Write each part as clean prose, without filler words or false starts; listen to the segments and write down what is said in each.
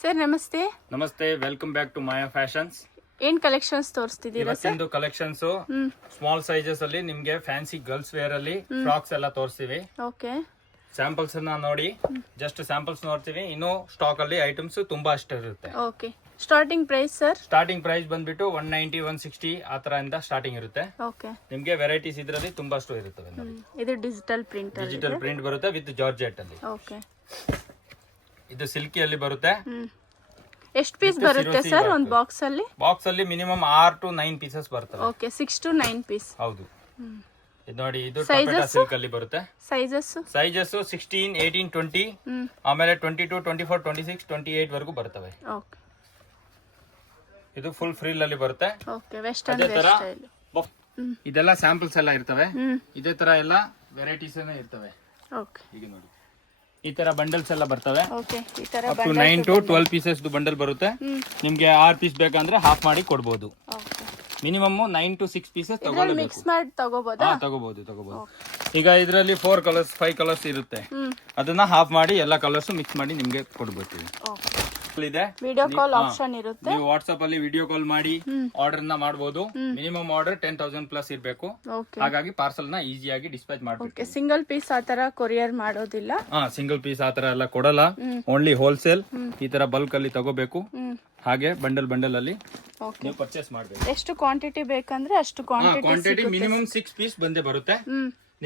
Sir ನಮಸ್ತೆ. ನಮಸ್ತೆ, welcome back to Maya fashions. ಏನ್ ಕಲೆಕ್ಷನ್ಸ್ ತೋರಿಸ್ತಿದ್ದೀರಾ ಸರ್? ಇವತ್ತಿಂದು ಕಲೆಕ್ಷನ್ಸ್ ಸ್ಮಾಲ್ ಸೈಜಸ್ ಅಲ್ಲಿ ನಿಮ್ಗೆ ಫ್ಯಾನ್ಸಿ ಗರ್ಲ್ಸ್ ವೇರ್ ಅಲ್ಲಿ ಫ್ರಾಕ್ಸ್ ಎಲ್ಲ ತೋರಿಸ್ತೀವಿ. ಓಕೆ, ಸ್ಯಾಂಪಲ್ಸ್ ನೋಡಿ, ಜಸ್ಟ್ ಸ್ಯಾಂಪಲ್ಸ್ ನೋಡ್ತೀವಿ. ಇನ್ನು ಸ್ಟಾಕ್ ಅಲ್ಲಿ ಐಟಮ್ಸ್ ತುಂಬಾ ಅಷ್ಟೇ ಇರುತ್ತೆ. Okay, starting price sir? Starting price ಬಂದ್ಬಿಟ್ಟು 190, 160 ಆ ತರ ಇಂದ ಸ್ಟಾರ್ಟಿಂಗ್ ಇರುತ್ತೆ. ಓಕೆ, ನಿಮ್ಗೆ ವೆರೈಟೀಸ್ ಇದ್ರಲ್ಲಿ ತುಂಬಾಷ್ಟು ಇರುತ್ತವೆ. ಇದು ಡಿಜಿಟಲ್ ಪ್ರಿಂಟ್ ಬರುತ್ತೆ ವಿತ್ ಜಾರ್ಜೆಟ್ ಅಲ್ಲಿ. ಓಕೆ, ಇದು ಸಿಲ್ಕಿ ಅಲ್ಲಿ ಬರುತ್ತೆ. ಎಷ್ಟು ಪೀಸ್ ಬರುತ್ತೆ ಸರ್ ಒಂದು ಬಾಕ್ಸ್ ಅಲ್ಲಿ? ಬಾಕ್ಸ್ ಅಲ್ಲಿ ಮಿನಿಮಮ್ 6 to 9 ಪೀಸಸ್ ಬರ್ತವೆ. Okay, 6 to 9 piece. ಹೌದು. ಇದು ನೋಡಿ, ಇದು ಟಪೆಟಾ ಸಿಲ್ಕ್ ಅಲ್ಲಿ ಬರುತ್ತೆ. ಸೈಜಸ್ 16, 18, 20, ಆಮೇಲೆ 22, 24, 26, 28 ವರೆಗೂ ಬರ್ತವೆ. ಓಕೆ, ಇದು ಫುಲ್ ಫ್ರಿಲ್ ಅಲ್ಲಿ ಬರುತ್ತೆ. Okay, western style. ಇದೆಲ್ಲ ಸ್ಯಾಂಪಲ್ಸ್ ಎಲ್ಲ ಇರ್ತವೆ. ಇದೇ ತರ ಎಲ್ಲ ವೆರೈಟೀಸ್ ಇರ್ತವೆ. ಓಕೆ, ಈಗ ನೋಡಿ, ಈ ತರ ಬಂಡಲ್ಸ್ ಎಲ್ಲ ಬರ್ತವೆ. ಓಕೆ, ಈ ತರ up to 9 to 12 pieces bundle ಬರುತ್ತೆ. ನಿಮ್ಗೆ 6 ಪೀಸ್ ಬೇಕಂದ್ರೆ ಹಾಫ್ ಮಾಡಿ ಕೊಡ್ಬೋದು. ಓಕೆ, ಮಿನಿಮಮ್ 9 to 6 ಪೀಸಸ್ ತಗೊಳ್ಳಬೇಕು. ಮಿಕ್ಸ್ ಮಾಡಿ ತಗೋಬೋದಾ? ತಗೋಬಹುದು. ಈಗ ಇದರಲ್ಲಿ 4 ಕಲರ್ಸ್ 5 ಕಲರ್ಸ್ ಇರುತ್ತೆ. ಅದನ್ನ ಹಾಫ್ ಮಾಡಿ ಎಲ್ಲ ಕಲರ್ಸ್ ಮಿಕ್ಸ್ ಮಾಡಿ ನಿಮ್ಗೆ ಕೊಡ್ಬೋತೀವಿ. ಇದೆ ವಿಡಿಯೋ ಕಾಲ್ ಆಪ್ಷನ್ ಇರುತ್ತೆ. ನೀವು ವಾಟ್ಸ್ಆಪ್ ಅಲ್ಲಿ ವಿಡಿಯೋ ಕಾಲ್ ಮಾಡಿ ಆರ್ಡರ್ ನ ಮಾಡಬಹುದು. ಮಿನಿಮಮ್ ಆರ್ಡರ್ 10,000 ಪ್ಲಸ್ ಇರಬೇಕು. ಹಾಗಾಗಿ ಪಾರ್ಸಲ್ ನ ಈಸಿಯಾಗಿ ಡಿಸ್ಪ್ಯಾಚ್ ಮಾಡಬೇಕು. ಸಿಂಗಲ್ ಪೀಸ್ ಆತರ ಕೊರಿಯರ್ ಮಾಡೋದಿಲ್ಲ. ಸಿಂಗಲ್ ಪೀಸ್ ಆತರ ಎಲ್ಲ ಕೊಡಲ್ಲ. ಓನ್ಲಿ ಹೋಲ್ಸೇಲ್ ಈ ತರ ಬಲ್ಕ್ ಅಲ್ಲಿ ತಗೋಬೇಕು. ಹಾಗೆ ಬಂಡಲ್ ಅಲ್ಲಿ ನೀವು ಪರ್ಚೇಸ್ ಮಾಡಬೇಕು. ಎಷ್ಟು ಕ್ವಾಂಟಿಟಿ ಬೇಕಂದ್ರೆ ಅಷ್ಟು ಕ್ವಾಂಟಿಟಿ ಮಿನಿಮಮ್ 6 ಪೀಸ್ ಬಂದೇ ಬರುತ್ತೆ.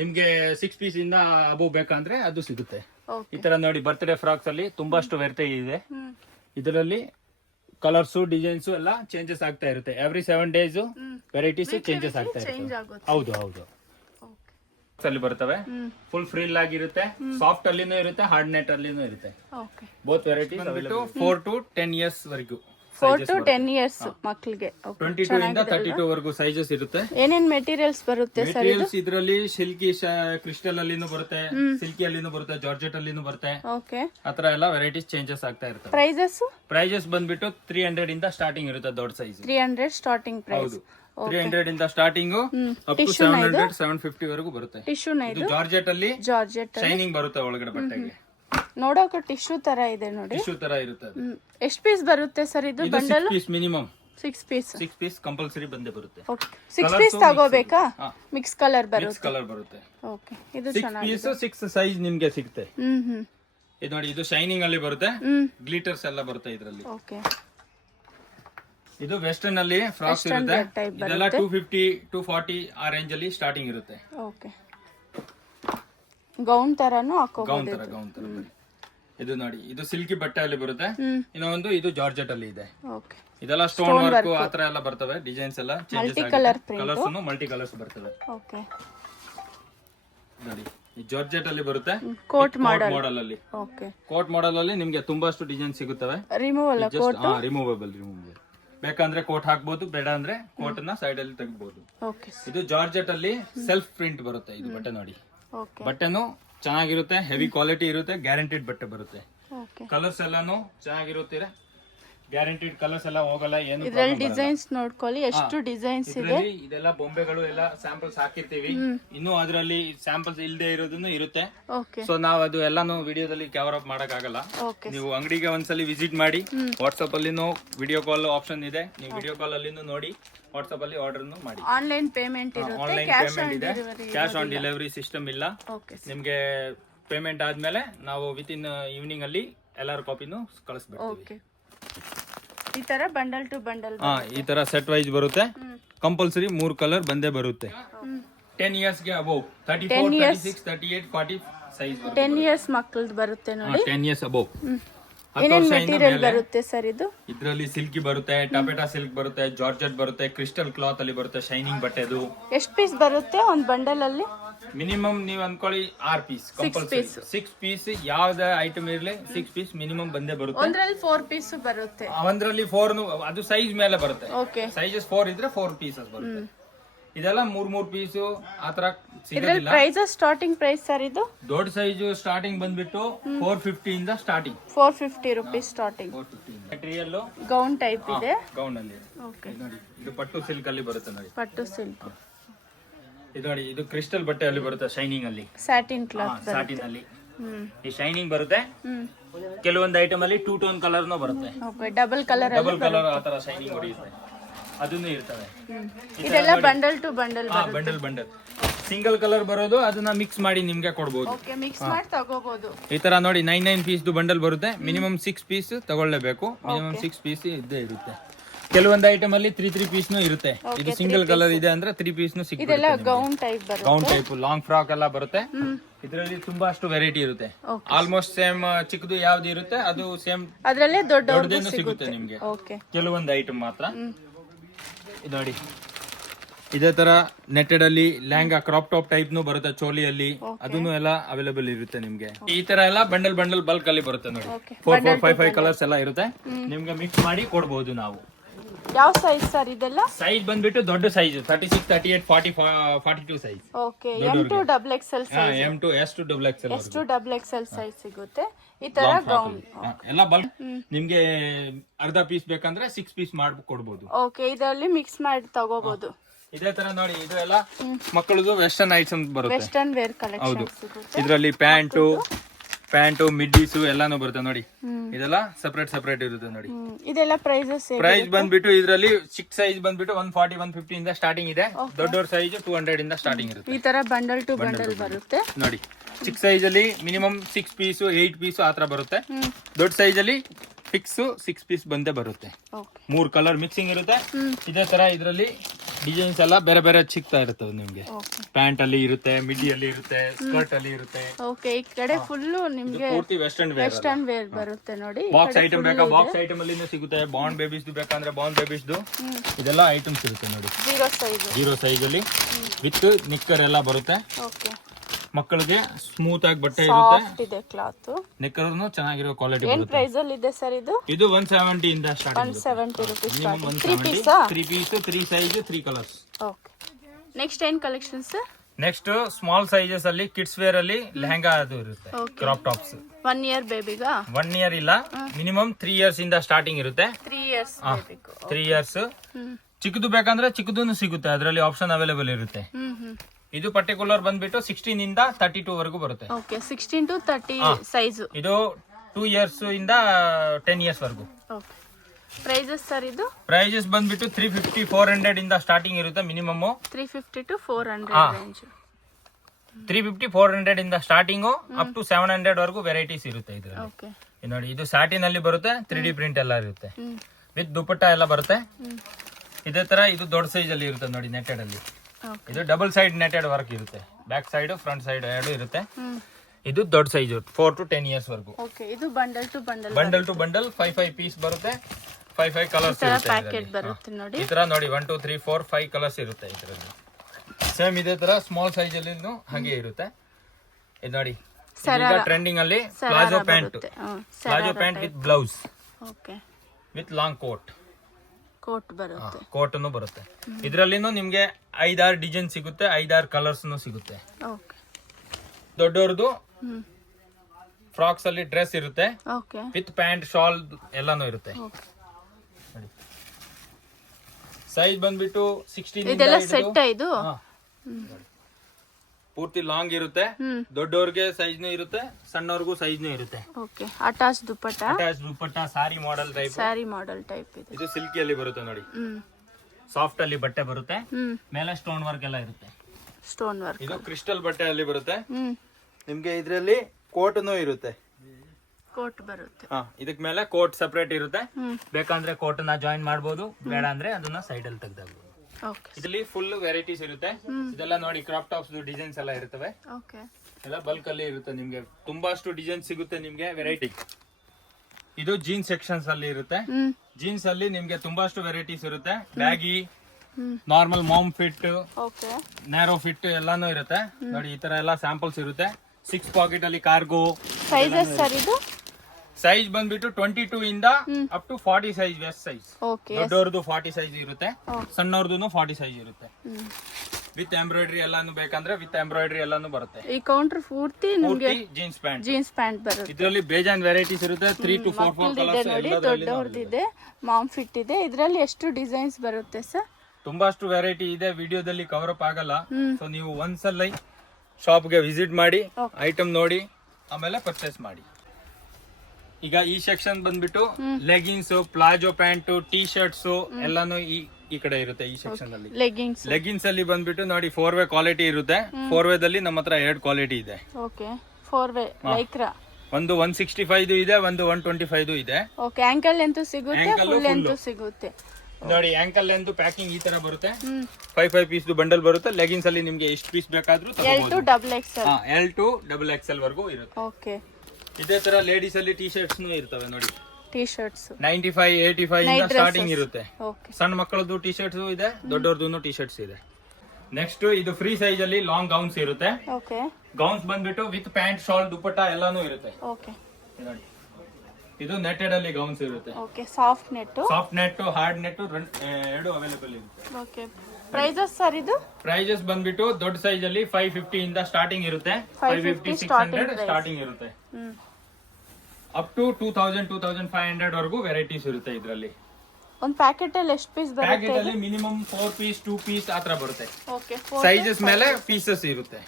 ನಿಮ್ಗೆ 6 ಪೀಸ್ ಇಂದ ಅಬೋವ್ ಬೇಕಂದ್ರೆ ಅದು ಸಿಗುತ್ತೆ. ಈ ತರ ನೋಡಿ, ಬರ್ತ್ಡೇ ಫ್ರಾಕ್ಸ್ ಅಲ್ಲಿ ತುಂಬಾಷ್ಟು ವೆರೈಟಿ ಇದೆ. ಇದರಲ್ಲಿ ಕಲರ್ಸ್ ಡಿಸೈನ್ಸ್ ಎಲ್ಲ ಚೇಂಜಸ್ ಆಗ್ತಾ ಇರುತ್ತೆ. ಎವ್ರಿ 7 days ವೆರೈಟೀಸ್ ಚೇಂಜಸ್ ಆಗ್ತಾ ಇರುತ್ತೆ. ಹೌದು ಅಲ್ಲಿ ಬರ್ತವೆ. ಫುಲ್ ಫ್ರಿಲ್ ಆಗಿರುತ್ತೆ. ಸಾಫ್ಟ್ ಅಲ್ಲಿನೂ ಇರುತ್ತೆ, ಹಾರ್ಡ್ ನೆಟ್ ಅಲ್ಲಿನೂ ಇರುತ್ತೆ. ಬೋತ್ ವೆರೈಟೀಸ್ 4 to 10 years ವರೆಗೂ. 4 to 10 years ಮಕ್ಕಳಿಗೆ. 22 ಇಂದ 32 ವರೆಗೂ ಸೈಜಸ್ ಇರುತ್ತೆ. ಏನೇನ್ ಮೆಟೀರಿಯಲ್ಸ್ ಬರುತ್ತೆ ಸರ್? ಇದರಲ್ಲಿ ಸಿಲ್ಕಿ ಕ್ರಿಸ್ಟಲ್ ಅಲ್ಲಿನೂ ಬರುತ್ತೆ, ಸಿಲ್ಕಿ ಅಲ್ಲಿನೂ ಬರುತ್ತೆ, ಜಾರ್ಜೆಟ್ ಅಲ್ಲಿನೂ ಬರುತ್ತೆ. ಓಕೆ, ಆತರ ಎಲ್ಲ ವೆರೈಟೀಸ್ ಚೇಂಜಸ್ ಆಗ್ತಾ ಇರ್ತವೆ. ಪ್ರೈಸಸ್ ಬಂದ್ಬಿಟ್ಟು 300 ಇಂದ ಸ್ಟಾರ್ಟಿಂಗ್ ಇರುತ್ತೆ. ದೊಡ್ಡ ಸೈಜ್ 300 ಸ್ಟಾರ್ಟಿಂಗ್ ಪ್ರೈಸ್. ಹೌದು, 300 ಇಂದ ಸ್ಟಾರ್ಟಿಂಗ್ ಅಪ್ ಟು 700, 750 ವರೆಗೂ ಬರುತ್ತೆ. ಇದು ಜಾರ್ಜೆಟ್ ಅಲ್ಲಿ ಶೈನಿಂಗ್ ಬರುತ್ತೆ ಒಳಗಡೆ ಬಟ್ಟೆಗೆ. ನೋಡೋಕೆ ಟಿಶ್ಯೂ ತರ ಇದೆ ನೋಡಿ. ಟಿಶ್ಯೂ ತರ ಇರುತ್ತೆ. ಎಷ್ಟು ಪೀಸ್ ಬರುತ್ತೆ ಸರ್ ಇದು bundle? 6 piece minimum. 6 piece compulsory ಬಂದೇ ಬರುತ್ತೆ. 6 ಪೀಸ್ ತಗೋಬೇಕಾ? ಮಿಕ್ಸ್ ಕಲರ್ ಬರುತ್ತೆ. ಓಕೆ, ಇದು 6 ಪೀಸ್ 6 ಸೈಜ್ ನಿಮ್ಗೆ ಸಿಗುತ್ತೆ. ಇದು ನೋಡಿ, ಇದು ಶೈನಿಂಗ್ ಅಲ್ಲಿ ಬರುತ್ತೆ. ಗ್ಲಿಟರ್ಸ್ ಎಲ್ಲ ಬರುತ್ತೆ ಇದರಲ್ಲಿ. ಓಕೆ, ಇದು ವೆಸ್ಟರ್ನ್ ಅಲ್ಲಿ ಫ್ರಾಕ್ಸ್ ಇರುತ್ತೆ. ಇದೆಲ್ಲ 250, 240 ಆ ರೇಂಜ್ ಅಲ್ಲಿ ಸ್ಟಾರ್ಟಿಂಗ್ ಇರುತ್ತೆ. ಓಕೆ, ಗೌನ್ ತರನು ಹಾಕೋಬಹುದು. ಗೌನ್ ತರ. ಇದು ನೋಡಿ, ಇದು ಸಿಲ್ಕಿ ಬಟ್ಟೆ ಅಲ್ಲಿ ಬರುತ್ತೆ. ಇನ್ನೊಂದು ಇದು ಜಾರ್ಜೆಟ್ ಅಲ್ಲಿ ಇದೆ. ಓಕೆ, ಇದೆಲ್ಲ ಸ್ಟೋನ್ ವರ್ಕ್ ಆತರ ಎಲ್ಲ ಬರ್ತವೆ. ಡಿಸೈನ್ಸ್ ಎಲ್ಲ ಚೇಂಜಸ್ ಆಗುತ್ತೆ. ಕಲರ್ಸ್ ಮಲ್ಟಿ ಕಲರ್ಸ್ ಬರ್ತವೆ. ಓಕೆ, ನೋಡಿ, ಈ ಜಾರ್ಜೆಟ್ ಅಲ್ಲಿ ಬರುತ್ತೆ. ಕೋಟ್ ಮಾಡೆಲ್ ಅಲ್ಲಿ. ಓಕೆ, ಕೋಟ್ ಮಾಡೆಲ್ ಅಲ್ಲಿ ನಿಮ್ಗೆ ತುಂಬಾಷ್ಟು ಡಿಸೈನ್ ಸಿಗುತ್ತವೆ. ರಿಮೂವಬಲ್ ಬೇಕಂದ್ರೆ ಕೋಟ್ ಹಾಕ್ಬೋದು, ಬೇಡ ಅಂದ್ರೆ ಕೋಟ್ ನ ಸೈಡ್ ಅಲ್ಲಿ ತೆಗಿಬಹುದು. ಇದು ಜಾರ್ಜೆಟ್ ಅಲ್ಲಿ ಸೆಲ್ಫ್ ಪ್ರಿಂಟ್ ಬರುತ್ತೆ. ಇದು ಬಟ್ಟೆ ನೋಡಿ, ಬಟ್ಟೆನು ಚೆನ್ನಾಗಿರುತ್ತೆ, ಹೆವಿ ಕ್ವಾಲಿಟಿ ಇರುತ್ತೆ, ಗ್ಯಾರಂಟಿಡ್ ಬಟ್ಟೆ ಬರುತ್ತೆ. ಕಲರ್ಸ್ ಎಲ್ಲಾನು ಚೆನ್ನಾಗಿರುತ್ತೆ, ಗ್ಯಾರಂಟಿಡ್ ಕಲರ್ಸ್ ಎಲ್ಲ ಹೋಗಲ್ಲ. ಏನು ಇದರಲ್ಲಿ ಡಿಸೈನ್ಸ್ ನೋಡ್ಕೊಳ್ಳಿ, ಎಷ್ಟು ಡಿಸೈನ್ಸ್ ಇದೆ. ಇದೆಲ್ಲ ಬೊಂಬೆಗಳು ಎಲ್ಲ ಸ್ಯಾಂಪಲ್ಸ್ ಹಾಕಿರ್ತೀವಿ. ಇನ್ನು ಅದರಲ್ಲಿ ಸ್ಯಾಂಪಲ್ಸ್ ಇಲ್ಲದೆ ಇರೋದನ್ನು ಇರುತ್ತೆ. ಸೊ ನಾವು ಅದು ಎಲ್ಲಾನು ವಿಡಿಯೋದಲ್ಲಿ ಕವರ್ ಅಪ್ ಮಾಡಕ್ ಆಗಲ್ಲ. ನೀವು ಅಂಗಡಿಗೆ ಒಂದ್ಸಲಿ ವಿಸಿಟ್ ಮಾಡಿ. ವಾಟ್ಸ್ಆಪ್ ಅಲ್ಲಿನೂ ವಿಡಿಯೋ ಕಾಲ್ ಆಪ್ಷನ್ ಇದೆ. ನೀವು ವಿಡಿಯೋ ಕಾಲ್ ಅಲ್ಲಿನೂ ನೋಡಿ, ವಾಟ್ಸ್ಆಪ್ ಅಲ್ಲಿ ಆರ್ಡರ್ ಮಾಡಿ. ಆನ್ಲೈನ್ ಪೇಮೆಂಟ್ ಆನ್ಲೈನ್ ಪೇಮೆಂಟ್ ಇದೆ. ಕ್ಯಾಶ್ ಆನ್ ಡೆಲಿವರಿ ಸಿಸ್ಟಮ್ ಇಲ್ಲ. ನಿಮ್ಗೆ ಪೇಮೆಂಟ್ ಆದ್ಮೇಲೆ ನಾವು ವಿತ್ ಇನ್ ಈವ್ನಿಂಗ್ ಅಲ್ಲಿ ಎಲ್ಲಾರ ಕಾಪಿನೂ ಕಳಿಸ್ಬಿಡ್ತೀವಿ. ಈ ತರ ಬಂಡಲ್ ಟು ಬಂಡಲ್ ಈ ತರ ಸೆಟ್ ವೈಸ್ ಬರುತ್ತೆ. ಕಂಪಲ್ಸರಿ 3 ಕಲರ್ ಬಂದೇ ಬರುತ್ತೆ. 10 years ಗೆ ಅಬೋವ್ 34, 36, 38, 40 ಸೈಜ್ 10 years ಮಕ್ಕಳದು ಬರುತ್ತೆ ನೋಡಿ. 10 years ಅಬೋವ್. ಏನೇನ್ ಮೆಟೀರಿಯಲ್ ಬರುತ್ತೆ ಸರ್ ಇದು? ಇದರಲ್ಲಿ ಸಿಲ್ಕಿ ಬರುತ್ತೆ, ಟಪೆಟಾ ಸಿಲ್ಕ್ ಬರುತ್ತೆ, ಜಾರ್ಜೆಟ್ ಬರುತ್ತೆ, ಕ್ರಿಸ್ಟಲ್ ಕ್ಲಾತ್ ಅಲ್ಲಿ ಬರುತ್ತೆ, ಶೈನಿಂಗ್ ಬಟ್ಟೆದು. ಎಷ್ಟು ಪೀಸ್ ಬರುತ್ತೆ ಒಂದು ಬಂಡಲ್ ಅಲ್ಲಿ? ಮಿನಿಮಮ್ ನೀವು ಅನ್ಕೊಳ್ಳಿ 6 ಪೀಸ್ ಕಂಪಲ್ಸರಿ. 6 ಪೀಸ್ ಯಾವ್ದೇ ಐಟಮ್ ಇರ್ಲಿ 6 ಪೀಸ್ ಮಿನಿಮಮ್ ಬಂದೇ ಬರುತ್ತೆ. ಒಂದ್ರಲ್ಲಿ 4 ಪೀಸ್ ಬರುತ್ತೆ. ಒಂದ್ರಲ್ಲಿ 4 ಅದು ಸೈಜ್ ಮೇಲೆ ಬರುತ್ತೆ. ಸೈಜಸ್ 4 ಇದ್ರೆ 4 ಪೀಸಸ್ ಬರುತ್ತೆ. ಇದೆಲ್ಲ 3 ಪೀಸ್ ಆತರ ಸಿಗೋದಿಲ್ಲ. ಪ್ರೈಸಸ್ ಸ್ಟಾರ್ಟಿಂಗ್ ಪ್ರೈಸ್ ಸರ್ ಇದು? ದೊಡ್ಡ ಸೈಜ್ ಸ್ಟಾರ್ಟಿಂಗ್ ಬಂದ್ಬಿಟ್ಟು 450 ಇಂದ starting. 450 rupees starting. Material gown type ಇದೆ. ಗೌನ್ ಅಲ್ಲಿ ನೋಡಿ, ಇದು ಪಟ್ಟು ಸಿಲ್ಕ್ ಅಲ್ಲಿ ಬರುತ್ತೆ ನೋಡಿ. ಪಟ್ಟು ಸಿಲ್ಕ್. ಇದು ನೋಡಿ, ಇದು ಕ್ರಿಸ್ಟಲ್ ಬಟ್ಟೆ ಅಲ್ಲಿ ಬರುತ್ತೆ, ಶೈನಿಂಗ್ ಅಲ್ಲಿ. ಸ್ಯಾಟಿನ್ ಕ್ಲಾತ್ ಸ್ಯಾಟಿನ್ ಅಲ್ಲಿ ಈ ಶೈನಿಂಗ್ ಬರುತ್ತೆ. ಕೆಲವೊಂದು ಐಟಮ್ ಅಲ್ಲಿ 2 ಟೋನ್ ಕಲರ್ನು ಬರುತ್ತೆ. ಡಬಲ್ ಕಲರ್ ಡಬಲ್ ಕಲರ್ ಆತರ ಶೈನಿಂಗ್ ಹೊಡೆಯುತ್ತೆ, ಅದನ್ನು ಇರ್ತವೆ. ಇದೆಲ್ಲ bundle to bundle. Bundle single colour ಬರೋದು, ಅದನ್ನ ಮಿಕ್ಸ್ ಮಾಡಿ ನಿಮ್ಗೆ ಕೊಡ್ಬೋದು. ಮಿಕ್ಸ್ ಮಾಡಿ ತಗೋಬಹುದು. ಈ ತರ ನೋಡಿ 9 ಪೀಸ್ ಬಂಡಲ್ ಬರುತ್ತೆ. ಮಿನಿಮಮ್ 6 ಪೀಸ್ ತಗೊಳ್ಳೇಬೇಕು. ಮಿನಿಮಮ್ 6 ಪೀಸ್ ಇದ್ದೇ ಇರುತ್ತೆ. ಕೆಲವೊಂದು ಐಟಮ್ ಅಲ್ಲಿ 3 ಪೀಸ್ನು ಇರುತ್ತೆ. ಇದು ಸಿಂಗಲ್ ಕಲರ್ ಇದೆ ಅಂದ್ರೆ 3 ಪೀಸ್ನು ಸಿಗುತ್ತೆ. ಗೌನ್ ಟೈಪ್ ಬರುತ್ತೆ. ಗೌನ್ ಟೈಪ್ ಲಾಂಗ್ ಫ್ರಾಕ್ ಎಲ್ಲ ಬರುತ್ತೆ. ಇದರಲ್ಲಿ ತುಂಬಾ ಅಷ್ಟು ವೆರೈಟಿ ಇರುತ್ತೆ. ಆಲ್ಮೋಸ್ಟ್ ಸೇಮ್ ಚಿಕ್ಕದು ಯಾವ್ದು ಇರುತ್ತೆ ಅದು ಸೇಮ್ ಅದರಲ್ಲೇ ದೊಡ್ಡದೇನು ಸಿಗುತ್ತೆ ನಿಮ್ಗೆ. ಕೆಲವೊಂದು ಐಟಮ್ ಮಾತ್ರ. ಇದು ನೋಡಿ ಇದೇ ತರ ನೆಟೆಡ್ ಅಲ್ಲಿ ಲೆಹಂಗಾ ಕ್ರಾಪ್ ಟಾಪ್ ಟೈಪ್ ನು ಬರುತ್ತೆ, ಚೋಲಿಯಲ್ಲಿ ಅದನ್ನು ಎಲ್ಲ ಅವೈಲೇಬಲ್ ಇರುತ್ತೆ ನಿಮ್ಗೆ. ಈ ತರ ಎಲ್ಲ ಬಂಡಲ್ ಬಲ್ಕ್ ಅಲ್ಲಿ ಬರುತ್ತೆ ನೋಡಿ. 4 4 5 ಕಲರ್ಸ್ ಎಲ್ಲ ಇರುತ್ತೆ. ನಿಮ್ಗೆ ಮಿಕ್ಸ್ ಮಾಡಿ ಕೊಡಬಹುದು ನಾವು. ಯಾವ ಸೈಜ್ ಸರ್ ಇದೆಲ್ಲ? ಸೈಜ್ ಬಂದ್ಬಿಟ್ಟು ದೊಡ್ಡ size 36 38 40 42 size. Okay. M to XXL size. M to S to XXL. S to XXL size ಸಿಗುತ್ತೆ. ಈ ತರ ಗೌನ್ ಎಲ್ಲ ಬಲ್ಕ್ ನಿಮ್ಗೆ ಅರ್ಧ ಪೀಸ್ ಬೇಕಂದ್ರೆ 6 ಪೀಸ್ ಮಾಡಿ ಕೊಡಬಹುದು. ಓಕೆ. ಇದರಲ್ಲಿ ಮಿಕ್ಸ್ ಮಾಡಿ ತಗೋಬಹುದು. ಇದೇ ತರ ನೋಡಿ, ಇದು ಎಲ್ಲ ಮಕ್ಕಳದು ವೆಸ್ಟರ್ನ್ ಐಟಮ್ಸ್ ಬರುತ್ತೆ. Western wear collection. ಹೌದು, ಇದರಲ್ಲಿ ಪ್ಯಾಂಟು ಮಿಡ್ಡೀಸು ಎಲ್ಲಾನು ಬರುತ್ತೆ ನೋಡಿ. ಇದೆಲ್ಲ ಸಪರೇಟ್ ಇರುತ್ತೆ ನೋಡಿ. ಇದೆಲ್ಲ ಪ್ರೈಸ್ ಬಂದ್ಬಿಟ್ಟು ಇದರಲ್ಲಿ ಚಿಕ್ಕ ಸೈಜ್ ಬಂದ್ಬಿಟ್ಟು 140 150 ಇಂದ ಸ್ಟಾರ್ಟಿಂಗ್ ಇದೆ. ದೊಡ್ಡ ಸೈಜ್ 200 ಇಂದ ಸ್ಟಾರ್ಟಿಂಗ್ ಇರುತ್ತೆ. ಈ ತರ ಬಂಡಲ್ ಟು ಬಂಡಲ್ ಬರುತ್ತೆ ನೋಡಿ. ಚಿಕ್ಕ ಸೈಜ್ ಅಲ್ಲಿ ಮಿನಿಮಮ್ 6 ಪೀಸ್ 8 ಪೀಸ್ ಆತರ ಬರುತ್ತೆ. ದೊಡ್ಡ ಸೈಜ್ ಅಲ್ಲಿ ಫಿಕ್ಸ್ 6 ಪೀಸ್ ಬಂದೇ ಬರುತ್ತೆ. 3 ಕಲರ್ ಮಿಕ್ಸಿಂಗ್ ಇರುತ್ತೆ. ಇದೇ ತರ ಇದರಲ್ಲಿ ಡಿಸೈನ್ಸ್ ಎಲ್ಲ ಬೇರೆ ಬೇರೆ ಸಿಗ್ತಾ ಇರ್ತವೆ ನಿಮ್ಗೆ. ಪ್ಯಾಂಟ್ ಅಲ್ಲಿ ಇರುತ್ತೆ, ಮಿಡಿಯಲ್ಲಿ ಇರುತ್ತೆ, ಸ್ಕರ್ಟ್ ಅಲ್ಲಿ ಇರುತ್ತೆ. ಓಕೆ. ಈ ಕಡೆ ಫುಲ್ ನಿಮ್ಗೆ ಪೂರ್ತಿ ವೆಸ್ಟರ್ನ್ ವೇರ್ ಬರುತ್ತೆ ನೋಡಿ. ಬಾಕ್ಸ್ ಐಟಮ್ ಬೇಕಾ ಬಾಕ್ಸ್ ಐಟಮ್ ಅಲ್ಲಿನೂ ಸಿಗುತ್ತೆ. ಬಾಂಡ್ ಬೇಬೀಸ್ ಬೇಕಂದ್ರೆ ಬಾಂಡ್ ಬೇಬೀಸ್ ಇದೆಲ್ಲ ಐಟಮ್ಸ್ ಇರುತ್ತೆ ನೋಡಿ. 0 ಸೈಜ್ ಅಲ್ಲಿ ವಿತ್ ನಿಕ್ಕರ್ ಎಲ್ಲ ಬರುತ್ತೆ. ಮಕ್ಕಳಿಗೆ ಸ್ಮೂತ್ ಆಗಿ ಬಟ್ಟೆ ಇರುತ್ತೆ. ಕ್ಲಾತ್ ನಿಕ್ಕರ್ನು ಚೆನ್ನಾಗಿರೋ ಕ್ವಾಲಿಟಿ ಏನ್ ಪ್ರೈಸ್ ಅಲ್ಲಿ ಇದೆ ಸರ್ ಇದು? ಇದು 170 ಇಂದ start. 170 rupees starting. 3 piece 3 size 3 colours. Okay. Next ಏನ್ ಕಲೆಕ್ಷನ್ಸ್? ನೆಕ್ಸ್ಟ್ ಸ್ಮಾಲ್ ಸೈಜಸ್ ಅಲ್ಲಿ ಕಿಡ್ಸ್ ವೇರ್ ಅಲ್ಲಿ ಲೆಹಂಗಾ ಅದು ಇರುತ್ತೆ. ಕ್ರಾಪ್ ಟಾಪ್ಸ್ 1 ಇಯರ್ ಬೇಬಿಗಾ? 1 ಇಯರ್ ಇಲ್ಲ, ಮಿನಿಮಮ್ 3 ಇಯರ್ಸ್ ಇಂದ ಸ್ಟಾರ್ಟಿಂಗ್ ಇರುತ್ತೆ. 3 ಇಯರ್ಸ್ ಬೇಬಿಗೂ. 3 ಇಯರ್ಸ್. ಚಿಕ್ಕದು ಬೇಕಂದ್ರೆ ಚಿಕ್ಕದೂನು ಸಿಗುತ್ತೆ, ಅದರಲ್ಲಿ ಆಪ್ಷನ್ ಅವೈಲೇಬಲ್ ಇರುತ್ತೆ. ಇದು ಪರ್ಟಿಕ್ಯುಲರ್ ಬಂದ್ಬಿಟ್ಟು 16 ಇಂದ 32 ವರೆಗೂ ಬರುತ್ತೆ. ಓಕೆ. 16 to 30 size. ಇದು 2 ಇಯರ್ಸ್ ಇಂದ 10 ಇಯರ್ಸ್ ವರೆಗೂ. ಓಕೆ. ಪ್ರೈಸಸ್ ಸರ್ ಇದು? ಪ್ರೈಸಸ್ ಬಂದ್ಬಿಟ್ಟು 350 400 ಇಂದ ಸ್ಟಾರ್ಟಿಂಗ್ ಇರುತ್ತೆ. Minimum 350 to 400 range. 350 400 ಇಂದ ಸ್ಟಾರ್ಟಿಂಗ್ ಅಪ್ ಟು 700 ವರೆಗೂ ವೆರೈಟೀಸ್ ಇರುತ್ತೆ ಇದರಲ್ಲಿ. ಓಕೆ. ನೋಡಿ, ಇದು ಸ್ಯಾಟಿನ್ ಅಲ್ಲಿ ಬರುತ್ತೆ. 3D ಪ್ರಿಂಟ್ ಎಲ್ಲ ಇರುತ್ತೆ. ವಿತ್ ದುಪಟ್ಟ ಎಲ್ಲ ಬರುತ್ತೆ. ಇದೇ ತರ ಇದು ದೊಡ್ಡ ಸೈಜ್ ಅಲ್ಲಿ ಇರುತ್ತೆ ನೋಡಿ, ನೆಟೆಡ್ ಅಲ್ಲಿ. ಇದು ಡಬಲ್ ಸೈಡ್ ನೆಟೆಡ್ ವರ್ಕ್ ಇರುತ್ತೆ. ಬ್ಯಾಕ್ ಸೈಡ್ ಫ್ರಂಟ್ ಸೈಡ್ ಎರಡು ಇರುತ್ತೆ. ಇದು ದೊಡ್ಡ ಸೈಜ್ 4 to 10 ಇಯರ್ಸ್ ವರೆಗೂ. ಓಕೆ. ಇದು ಬಂಡಲ್ ಟು ಬಂಡಲ್ 5 ಪೀಸ್ ಬರುತ್ತೆ. 5 ಕಲರ್ಸ್ ಇರುತ್ತೆ. ಪ್ಯಾಕೆಟ್ ಬರುತ್ತೆ ನೋಡಿ. ಈ ತರ ನೋಡಿ 1 2 3 4 5 ಕಲರ್ಸ್ ಇರುತ್ತೆ ಇದರಲ್ಲಿ. ಸೇಮ್ ಇದೇ ತರ ಸ್ಮಾಲ್ ಸೈಜ್ ಅಲ್ಲಿ ಹಾಗೆ ಇರುತ್ತೆ. ಇದು ನೋಡಿ, ಈಗ ಟ್ರೆಂಡಿಂಗ್ ಅಲ್ಲಿ palazzo pant with blouse. Okay. With long coat ಬರುತ್ತೆ. ಕೋಟನು ಬರುತ್ತೆ. ಇದರಲ್ಲಿನೂ ನಿಮ್ಗೆ 5-6 ಡಿಸೈನ್ ಸಿಗುತ್ತೆ, 5-6 ಕಲರ್ಸ್ ಸಿಗುತ್ತೆ. ಓಕೆ. ದೊಡ್ಡವ್ರದ್ದು ಫ್ರಾಕ್ಸ್ ಅಲ್ಲಿ ಡ್ರೆಸ್ ಇರುತ್ತೆ. ಓಕೆ. ವಿತ್ ಪ್ಯಾಂಟ್ ಶಾಲ್ ಎಲ್ಲಾನು ಇರುತ್ತೆ. ಸೈಜ್ ಬಂದ್ಬಿಟ್ಟು 16 ಇದೆಲ್ಲ ಸೆಟ್ ಇದು ಪೂರ್ತಿ ಲಾಂಗ್ ಇರುತ್ತೆ. ದೊಡ್ಡವ್ರಿಗೆ ಸೈಜ್ನು ಇರುತ್ತೆ, ಸಣ್ಣವ್ರಿಗೂ ಸೈಜ್ನು ಇರುತ್ತೆ. ಓಕೆ. ಅಟ್ಯಾಚ್ ದುಪಟ್ಟ ಸಾರಿ ಮಾಡೆಲ್ ಟೈಪ್ ಇದೆ. ಇದು ಸಿಲ್ಕಿಯಲ್ಲಿ ಬರುತ್ತೆ ನೋಡಿ. ಸಾಫ್ಟ್ ಅಲ್ಲಿ ಬಟ್ಟೆ ಬರುತ್ತೆ. ಮೇಲೆ ಸ್ಟೋನ್ ವರ್ಕ್ ಎಲ್ಲ ಇರುತ್ತೆ. ಇದು ಕ್ರಿಸ್ಟಲ್ ಬಟ್ಟೆ ಅಲ್ಲಿ ಬರುತ್ತೆ. ನಿಮ್ಗೆ ಇದ್ರಲ್ಲಿ ಕೋಟ್ನು ಇರುತ್ತೆ. ಕೋಟ್ ಬರುತ್ತೆ. ಇದಕ್ ಮೇಲೆ ಕೋಟ್ ಸಪರೇಟ್ ಇರುತ್ತೆ. ಬೇಕಂದ್ರೆ ಕೋಟ್ ನ ಜಾಯಿನ್ ಮಾಡಬಹುದು, ಬೇಡ ಅಂದ್ರೆ ಅದನ್ನ ಸೈಡ್ ಅಲ್ಲಿ ತೆಗೆದಾಗಬಹುದು. ಇದರಲ್ಲಿ ಫುಲ್ ವೆರೈಟೀಸ್ ಇರುತ್ತೆ. ಇದೆಲ್ಲ ನೋಡಿ, ಕ್ರಾಪ್ ಟಾಪ್ಸ್ ಡಿಸೈನ್ಸ್ ಎಲ್ಲ ಇರುತ್ತವೆ. ಎಲ್ಲ ಬಲ್ಕ್ ಅಲ್ಲಿ ಇರುತ್ತೆ. ನಿಮ್ಗೆ ತುಂಬಾ ಅಷ್ಟು ಡಿಸೈನ್ ಸಿಗುತ್ತೆ ನಿಮ್ಗೆ, ವೆರೈಟಿ. ಇದು ಜೀನ್ಸ್ ಸೆಕ್ಷನ್ಸ್ ಅಲ್ಲಿ ಇರುತ್ತೆ. ಜೀನ್ಸ್ ಅಲ್ಲಿ ನಿಮ್ಗೆ ತುಂಬಾ ಅಷ್ಟು ವೆರೈಟೀಸ್ ಇರುತ್ತೆ. Baggy, normal mom fit, narrow fit ಎಲ್ಲಾನು ಇರುತ್ತೆ ನೋಡಿ. ಈ ತರ ಎಲ್ಲ ಸ್ಯಾಂಪಲ್ಸ್ ಇರುತ್ತೆ. 6 ಪಾಕೆಟ್ ಅಲ್ಲಿ ಕಾರ್ಗೋ. ಸೈಜಸ್ ಸರ್ ಇದು? ಸೈಜ್ ಬಂದ್ಬಿಟ್ಟು 22 ಇಂದ up to 40 size. Waist size. ದೊಡ್ಡವ್ರದ್ದು 40 ಸೈಜ್ ಇರುತ್ತೆ, ಸಣ್ಣವ್ರದ್ದು 40 ಸೈಜ್ ಇರುತ್ತೆ. ವಿತ್ ಎಂಬ್ರಾಯ್ಡ್ರಿ ಎಲ್ಲಾನು ಬೇಕಂದ್ರೆ ವಿತ್ ಎಂಬ್ರಾಯ್ಡ್ರಿ ಎಲ್ಲಾನು ಬರುತ್ತೆ. ಈ ಕೌಂಟರ್ ಪೂರ್ತಿ ನಿಮಗೆ ಜೀನ್ಸ್ ಪ್ಯಾಂಟ್ ಬರುತ್ತೆ. ಇದರಲ್ಲಿ ಬೇಜಾನ್ ವೆರೈಟೀಸ್ ಇರುತ್ತೆ. 3 to 4 ಕಲರ್ಸ್ ನೋಡಿ. ದೊಡ್ಡವ್ರದ್ದು ಮಾಮ್ ಫಿಟ್ ಇದೆ. ಇದರಲ್ಲಿ ಎಷ್ಟು ಡಿಸೈನ್ಸ್ ಬರುತ್ತೆ ಸರ್? ತುಂಬಾ ಅಷ್ಟು ವೆರೈಟಿ ಇದೆ, ವಿಡಿಯೋದಲ್ಲಿ ಕವರ್ ಅಪ್ ಆಗಲ್ಲ. ಸೊ ನೀವು ಒಂದ್ಸಲ ಶಾಪ್ ಗೆ ವಿಸಿಟ್ ಮಾಡಿ ಐಟಮ್ ನೋಡಿ ಆಮೇಲೆ ಪರ್ಚೇಸ್ ಮಾಡಿ. ಈಗ ಈ ಸೆಕ್ಷನ್ ಬಂದ್ಬಿಟ್ಟು leggings, palazzo pant, T shirts ಎಲ್ಲಾನು ಈ ಕಡೆ ಇರುತ್ತೆ. ಈ ಸೆಕ್ಷನ್ ಅಲ್ಲಿ ಲೆಗಿನ್ಸ್ ಅಲ್ಲಿ ಬಂದ್ಬಿಟ್ಟು ನೋಡಿ 4-way ಕ್ವಾಲಿಟಿ ಇರುತ್ತೆ. 4-way ದಲ್ಲಿ ನಮ್ಮ ಹತ್ರ 2 ಕ್ವಾಲಿಟಿ ಇದೆ. ಓಕೆ 4-way ಲೈಕ್ರಾ ಒಂದು 165 ಇದೆ, ಒಂದು 125 ಇದೆ. ಓಕೆ ಆಂಕಲ್ ಲೆಂತ್ ಸಿಗುತ್ತೆ, ಫುಲ್ ಲೆಂತ್ ಸಿಗುತ್ತೆ. ನೋಡಿ ಆಂಕಲ್ ಲೆಂತ್ ಪ್ಯಾಕಿಂಗ್ ಈ ತರ ಬರುತ್ತೆ. 5 ಪೀಸ್ ಬಂಡಲ್ ಬರುತ್ತೆ. ಲೆಗಿನ್ಸ್ ಅಲ್ಲಿ ನಿಮ್ಗೆ ಎಷ್ಟು ಪೀಸ್ ಬೇಕಾದ್ರೂ L to XXL. L to XXL ವರೆಗೂ ಇರುತ್ತೆ. ಓಕೆ ಇದೇ ತರ ಲೇಡೀಸ್ ಅಲ್ಲಿ ಟಿ ಶರ್ಟ್ಸ್ ಇರ್ತವೆ ನೋಡಿ. ಟಿ ಶರ್ಟ್ಸ್ 95, 85 ಇಂದ ಸ್ಟಾರ್ಟಿಂಗ್ ಇರುತ್ತೆ. ಓಕೆ ಸಣ್ಣ ಮಕ್ಕಳದ್ದು ಟಿ ಶರ್ಟ್ಸ್ ಇದೆ, ದೊಡ್ಡವ್ರದ್ದು ಟಿ ಶರ್ಟ್ಸ್ ಇದೆ. ನೆಕ್ಸ್ಟ್ ಇದು ಫ್ರೀ ಸೈಜ್ ಅಲ್ಲಿ ಲಾಂಗ್ ಗೌನ್ಸ್ ಇರುತ್ತೆ. ಓಕೆ ಗೌನ್ಸ್ ಬಂದ್ಬಿಟ್ಟು ವಿತ್ ಪ್ಯಾಂಟ್, ಶಾಲ್, ದುಪಟ್ಟ ಎಲ್ಲಾನು ಇರುತ್ತೆ. ಓಕೆ ನೋಡಿ ಇದು ನೆಟೆಡ್ ಅಲ್ಲಿ ಗೌನ್ಸ್ ಇರುತ್ತೆ. Okay soft net, hard net ಎರಡು ಅವೈಲೇಬಲ್ ಇರುತ್ತೆ. ಓಕೆ ಪ್ರೈಸಸ್ ಸರ್ ಇದು? ಪ್ರೈಸಸ್ ಬಂದ್ಬಿಟ್ಟು ದೊಡ್ಡ ಸೈಜ್ ಅಲ್ಲಿ 550 ಇಂದ ಸ್ಟಾರ್ಟಿಂಗ್ ಇರುತ್ತೆ. 550, 600 ಸ್ಟಾರ್ಟಿಂಗ್ ಇರುತ್ತೆ. ಅಪ್ ಟು 2000, 2500 ವರೆಗೂ ವೆರೈಟೀಸ್ ಇರುತ್ತೆ ಇದರಲ್ಲಿ. ಒಂದು ಪ್ಯಾಕೆಟ್ ಅಲ್ಲಿ ಎಷ್ಟು ಪೀಸ್ ಬರುತ್ತೆ? ಪ್ಯಾಕೆಟ್ ಅಲ್ಲಿ ಮಿನಿಮಮ್ 4 ಪೀಸ್, 2 ಪೀಸ್ ಆತರ ಬರುತ್ತೆ. ಓಕೆ ಸೈಜಸ್ ಮೇಲೆ ಪೀಸಸ್ ಇರುತ್ತೆ.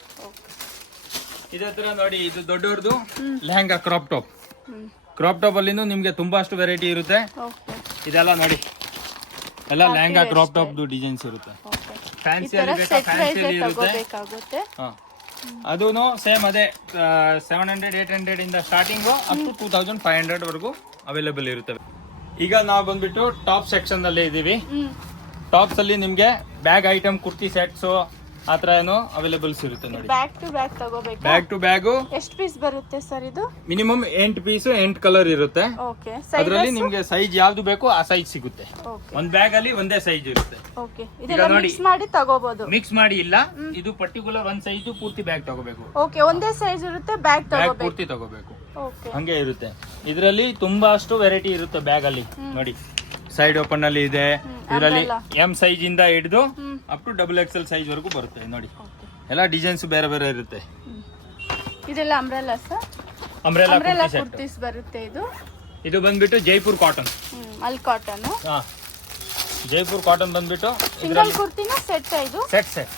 ಇದೇ ತರ ನೋಡಿ ಇದು ದೊಡ್ಡವ್ರದ್ದು lehenga crop top. Crop top ಅಲ್ಲಿ ನಿಮ್ಗೆ ತುಂಬಾ ಅಷ್ಟು ವೆರೈಟಿ ಇರುತ್ತೆ. ಇದೆಲ್ಲ ನೋಡಿ ಎಲ್ಲ ಲೆಹಂಗಾ ಕ್ರಾಪ್ ಟಾಪ್ ಡಿಸೈನ್ಸ್ ಇರುತ್ತೆ. ಫ್ಯಾನ್ಸಿ ಅಲ್ಲಿ ಬೇಕಾ ಫ್ಯಾನ್ಸಿ ಇರುತ್ತೆ. ಅದೂನು ಸೇಮ್ ಅದೇ 700, 800 ಇಂದ ಸ್ಟಾರ್ಟಿಂಗ್ ಅಪ್ ಟು 2500 ವರೆಗೂ ಅವೈಲೇಬಲ್ ಇರುತ್ತೆ. ಈಗ ನಾವು ಬಂದ್ಬಿಟ್ಟು ಟಾಪ್ ಸೆಕ್ಷನ್ ಅಲ್ಲಿ ಇದೀವಿ. ಟಾಪ್ಸ್ ಅಲ್ಲಿ ನಿಮ್ಗೆ ಬ್ಯಾಗ್ ಐಟಮ್, ಕುರ್ತಿ ಸೆಟ್ಸ್ ಆತರ ಏನೋ ಅವೈಲೇಬಲ್ಸ್ ಇರುತ್ತೆ ನೋಡಿ. ಬ್ಯಾಗ್ ಟು ಬ್ಯಾಗ್ ತಗೋಬೇಕು. ಬ್ಯಾಗ್ ಟು ಬ್ಯಾಗ್ ಎಷ್ಟು ಪೀಸ್ ಬರುತ್ತೆ ಸರ್ ಇದು? ಮಿನಿಮಮ್ 8 ಪೀಸ್, 8 ಕಲರ್ ಇರುತ್ತೆ. ಓಕೆ ಅದರಲ್ಲಿ ನಿಮ್ಗೆ ಸೈಜ್ ಯಾವ್ದು ಬೇಕು ಆ ಸೈಜ್ ಸಿಗುತ್ತೆ. ಓಕೆ ಒಂದ್ ಬ್ಯಾಗ್ ಅಲ್ಲಿ ಒಂದೇ ಸೈಜ್ ಇರುತ್ತೆ. ಓಕೆ ಇದೆಲ್ಲ ಮಿಕ್ಸ್ ಮಾಡಿ ತಗೋಬಹುದು? ಮಿಕ್ಸ್ ಮಾಡಿ ಇಲ್ಲ, ಇದು ಪರ್ಟಿಕ್ಯುಲರ್ ಒಂದ್ ಸೈಜ್ ಪೂರ್ತಿ ಬ್ಯಾಗ್ ತಗೋಬೇಕು. ಓಕೆ ಒಂದೇ ಸೈಜ್ ಇರುತ್ತೆ, ಬ್ಯಾಗ್ ಪೂರ್ತಿ ತಗೋಬೇಕು. ಓಕೆ ಹಂಗೆ ಇರುತ್ತೆ. ಇದರಲ್ಲಿ ತುಂಬಾ ಅಷ್ಟು ವೆರೈಟಿ ಇರುತ್ತೆ ಬ್ಯಾಗ್ ಅಲ್ಲಿ ನೋಡಿ. ಸೈಡ್ ಓಪನ್ ಅಲ್ಲಿ ಇದೆ. ಇದರಲ್ಲಿ ಎಂ ಸೈಜ್ ಇಂದ ಹಿಡಿದು ಅಪ್ ಟು XXL ಸೈಜ್ ವರೆಗೂ ಬರುತ್ತೆ ನೋಡಿ. ಎಲ್ಲ ಡಿಸೈನ್ಸ್ ಬೇರೆ ಬೇರೆ ಇರುತ್ತೆ. ಇದೆಲ್ಲ ಅಂಬ್ರೆಲಾ ಸರ್? ಅಂಬ್ರೆಲಾ ಕುರ್ತೀಸ್ ಬರುತ್ತೆ. ಇದು ಬಂದ್ಬಿಟ್ಟು ಜೈಪುರ್ ಕಾಟನ್. ಅಲ್ಲಿ ಕಾಟನ್. ಜೈಪುರ್ ಕಾಟನ್ ಬಂದ್ಬಿಟ್ಟು ಸಿಂಗಲ್ ಕುರ್ತಿನ ಸೆಟ್? ಇದು set.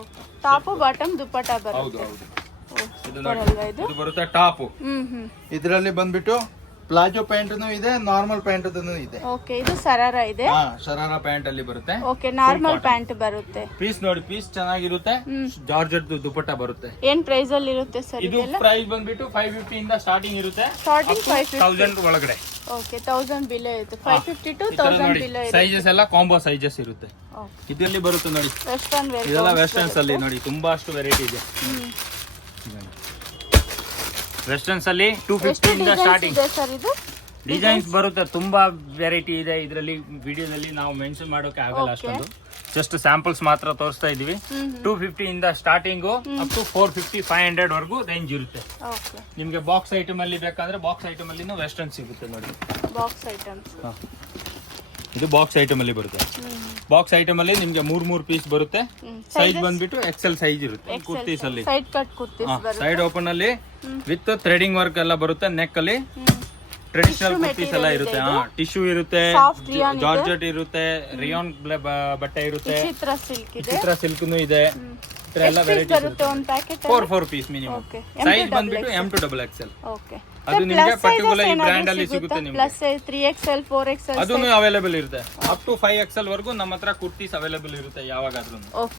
Okay top bottom dupatta ಬರುತ್ತೆ. ಹೌದು. ಇದು ಬರುತ್ತೆ ಟಾಪ್. ಇದರಲ್ಲಿ ಬಂದ್ಬಿಟ್ಟು ಪ್ಲಾಜೋ ಪ್ಯಾಂಟ್ ಇದೆ, ನಾರ್ಮಲ್ ಪ್ಯಾಂಟ್ ಇದೆ. ಓಕೆ ಇದು ಸರಾರ ಇದೆ. ಶರಾರಾ ಪ್ಯಾಂಟ್ ಅಲ್ಲಿ ಬರುತ್ತೆ. ಓಕೆ ನಾರ್ಮಲ್ ಪ್ಯಾಂಟ್ ಬರುತ್ತೆ. ಪೀಸ್ ನೋಡಿ, ಪೀಸ್ ಚೆನ್ನಾಗಿರುತ್ತೆ. ಜಾರ್ಜೆಟ್ ದುಪಟ್ಟ ಬರುತ್ತೆ. ಏನ್ ಪ್ರೈಸ್ ಅಲ್ಲಿ ಇರುತ್ತೆ ಸರ್ ಇದು? ಪ್ರೈಸ್ ಬಂದ್ಬಿಟ್ಟು 550 ಇಂದ ಸ್ಟಾರ್ಟಿಂಗ್ ಇರುತ್ತೆ. ಸ್ಟಾರ್ಟಿಂಗ್ 1000 ಒಳಗಡೆ. ಓಕೆ 1000 ಬಿಲ್ ಇರುತ್ತೆ. 550 to 1000 ಬಿಲ್ ಇರುತ್ತೆ. ಸೈಜಸ್ ಎಲ್ಲ ಕಾಂಬೋ ಸೈಜಸ್ ಇರುತ್ತೆ. ಇದರಲ್ಲಿ ಬರುತ್ತೆ ನೋಡಿ ವೆಸ್ಟರ್ನ್ ವೇರ್. ಇದೆಲ್ಲ ವೆಸ್ಟರ್ನ್ಸ್ ಅಲ್ಲಿ ನೋಡಿ ತುಂಬಾ ಅಷ್ಟು ವೆರೈಟಿ ಇದೆ. ವೆಸ್ಟರ್ನ್ಸ್ ಅಲ್ಲಿ 250 ಇಂದ ಸ್ಟಾರ್ಟಿಂಗ್ ಡಿಸೈನ್ಸ್ ಬರುತ್ತೆ. ತುಂಬಾ ವೆರೈಟಿ ಇದೆ. ಇದರಲ್ಲಿ ವಿಡಿಯೋದಲ್ಲಿ ನಾವು ಮೆನ್ಷನ್ ಮಾಡೋಕೆ ಆಗಲ್ಲ ಅಷ್ಟೊಂದು. ಜಸ್ಟ್ ಸ್ಯಾಂಪಲ್ಸ್ ಮಾತ್ರ ತೋರಿಸ್ತಾ ಇದೀವಿ. 250 ಇಂದ ಸ್ಟಾರ್ಟಿಂಗ್ ಅಪ್ ಟು 450, 500 ವರೆಗೂ ರೇಂಜ್ ಇರುತ್ತೆ. ನಿಮ್ಗೆ ಬಾಕ್ಸ್ ಐಟಮ್ ಅಲ್ಲಿ ಬೇಕಾದ್ರೆ ಬಾಕ್ಸ್ ಐಟಮ್ ಅಲ್ಲಿ ವೆಸ್ಟರ್ನ್ ಸಿಗುತ್ತೆ ನೋಡಿ. ಬಾಕ್ಸ್ ಐಟಮ್ಸ್ ಇದು ಬಾಕ್ಸ್ ಐಟಮ್ ಅಲ್ಲಿ ಬರುತ್ತೆ. ಬಾಕ್ಸ್ ಐಟಮ್ ಅಲ್ಲಿ ನಿಮ್ಗೆ 3 ಪೀಸ್ ಬರುತ್ತೆ. ಸೈಜ್ ಬಂದ್ಬಿಟ್ಟು XL ಸೈಜ್ ಇರುತ್ತೆ. ಕುರ್ತೀಸ್ ಅಲ್ಲಿ ಸೈಡ್ ಕಟ್ ಕುರ್ತೀಸ್ ಬರುತ್ತೆ. ಸೈಡ್ ಓಪನ್ ಅಲ್ಲಿ ವಿತ್ ಥ್ರೆಡಿಂಗ್ ವರ್ಕ್ ಎಲ್ಲ ಬರುತ್ತೆ. ನೆಕ್ ಅಲ್ಲಿ ಟ್ರೆಡಿಷನಲ್ ಕುರ್ತೀಸ್ ಎಲ್ಲ ಇರುತ್ತೆ. ಟಿಶ್ಯೂ ಇರುತ್ತೆ, ಜಾರ್ಜೆಟ್ ಇರುತ್ತೆ, ರಿಯಾನ್ ಬಟ್ಟೆ ಇರುತ್ತೆ, ಚಿತ್ರ ಸಿಲ್ಕ್ ಇದೆ. ಎಲ್ಲ ವೆರೈಟೀಸ್ ಇರುತ್ತೆ. 4 ಪೀಸ್ ಮಿನಿಮಮ್. ಸೈಜ್ ಬಂದ್ಬಿಟ್ಟು M to XXL. ಅದು ನಿಮಗೆ ಪರ್ಟಿಕ್ಯುಲರ್ ಈ ಬ್ರ್ಯಾಂಡ್ ಅಲ್ಲಿ ಸಿಗುತ್ತೆ. ನಿಮಗೆ ಪ್ಲಸ್ 3XL, 4XL ಅದನ್ನು ಅವೈಲೇಬಲ್ ಇರುತ್ತೆ. ಅಪ್ ಟು 5XL ವರೆಗೂ ನಮ್ಮ ಹತ್ರ ಕುರ್ತೀಸ್ ಅವೈಲೇಬಲ್ ಇರುತ್ತೆ ಯಾವಾಗಾದ್ರೂ.